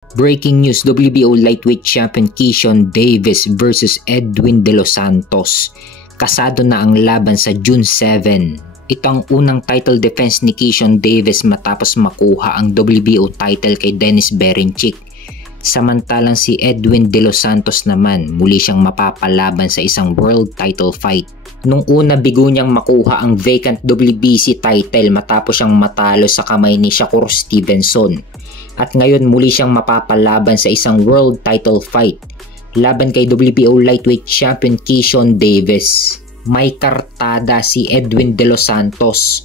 Breaking news, WBO lightweight champion Keyshawn Davis versus Edwin De Los Santos. Kasado na ang laban sa June 7. Ito ang unang title defense ni Keyshawn Davis matapos makuha ang WBO title kay Dennis Berinchik. Samantalang si Edwin De Los Santos naman muli siyang mapapalaban sa isang world title fight. Nung una bigo niyang makuha ang vacant WBC title matapos siyang matalo sa kamay ni Shakur Stevenson. At ngayon muli siyang mapapalaban sa isang world title fight laban kay WBO lightweight champion Keyshawn Davis. May kartada si Edwin De Los Santos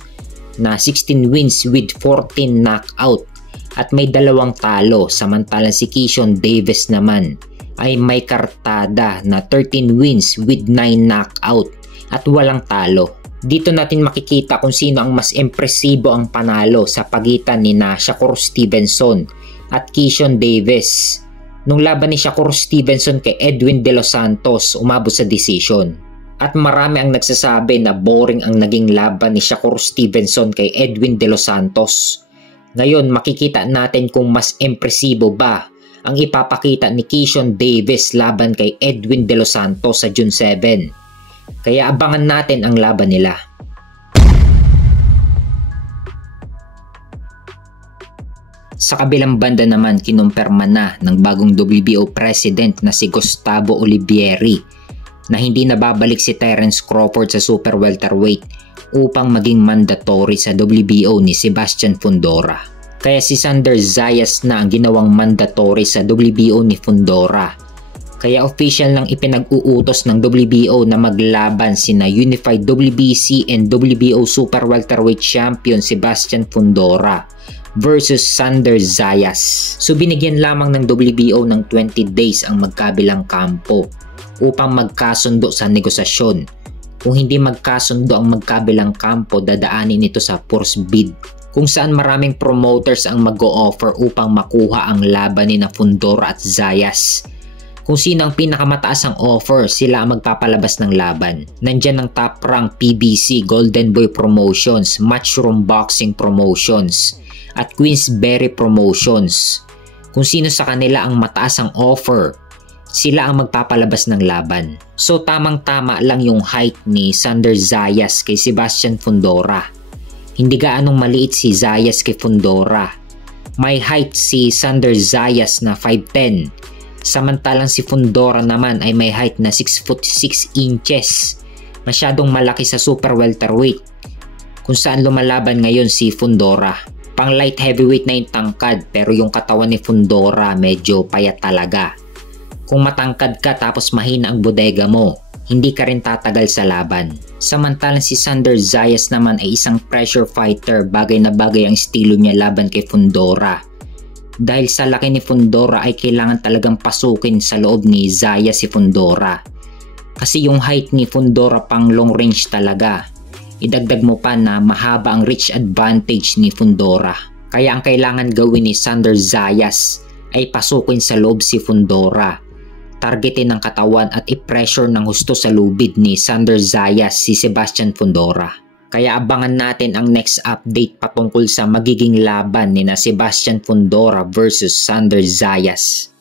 na 16 wins with 14 knockout at may 2 talo, samantalang si Keyshawn Davis naman ay may kartada na 13 wins with 9 knockout at walang talo. Dito natin makikita kung sino ang mas impresibo ang panalo sa pagitan ni Shakur Stevenson at Keyshawn Davis. Nung laban ni Shakur Stevenson kay Edwin De Los Santos, umabot sa decision. At marami ang nagsasabi na boring ang naging laban ni Shakur Stevenson kay Edwin De Los Santos. Ngayon makikita natin kung mas impresibo ba ang ipapakita ni Keyshawn Davis laban kay Edwin De Los Santos sa June 7. Kaya abangan natin ang laban nila. Sa kabilang banda naman, kinumpirma na ng bagong WBO president na si Gustavo Olivieri na hindi nababalik si Terence Crawford sa super welterweight upang maging mandatory sa WBO ni Sebastian Fundora. Kaya si Sander Zayas na ang ginawang mandatory sa WBO ni Fundora. Kaya official nang ipinag-uutos ng WBO na maglaban sina Unified WBC and WBO Super Welterweight Champion Sebastian Fundora versus Sander Zayas. So binigyan lamang ng WBO ng 20 days ang magkabilang kampo upang magkasundo sa negosasyon. Kung hindi magkasundo ang magkabilang kampo, dadaanin ito sa force bid, kung saan maraming promoters ang mag-o-offer upang makuha ang laban ni Fundora at Zayas. Kung sino ang pinakamataas ang offer, sila ang magpapalabas ng laban. Nandyan ang top rank PBC, Golden Boy Promotions, Matchroom Boxing Promotions, at Queensberry Promotions. Kung sino sa kanila ang mataas ang offer, sila ang magpapalabas ng laban. So tamang-tama lang yung height ni Sander Zayas kay Sebastian Fundora. Hindi gaanong maliit si Zayas kay Fundora. May height si Sander Zayas na 5'10". Samantalang si Fundora naman ay may height na 6 foot 6 inches. Masyadong malaki sa super welterweight, kung saan lumalaban ngayon si Fundora. Pang light heavyweight na yung tangkad, pero yung katawan ni Fundora medyo payat talaga. Kung matangkad ka tapos mahina ang bodega mo, hindi ka rin tatagal sa laban. Samantalang si Sander Zayas naman ay isang pressure fighter, bagay na bagay ang estilo niya laban kay Fundora. Dahil sa laki ni Fundora ay kailangan talagang pasukin sa loob ni Zayas si Fundora. Kasi yung height ni Fundora pang long range talaga. Idagdag mo pa na mahaba ang reach advantage ni Fundora. Kaya ang kailangan gawin ni Sander Zayas ay pasukin sa loob si Fundora. Targetin ng katawan at i-pressure ng husto sa lubid ni Sander Zayas si Sebastian Fundora. Kaya abangan natin ang next update patungkol sa magiging laban ni Sebastian Fundora versus Sander Zayas.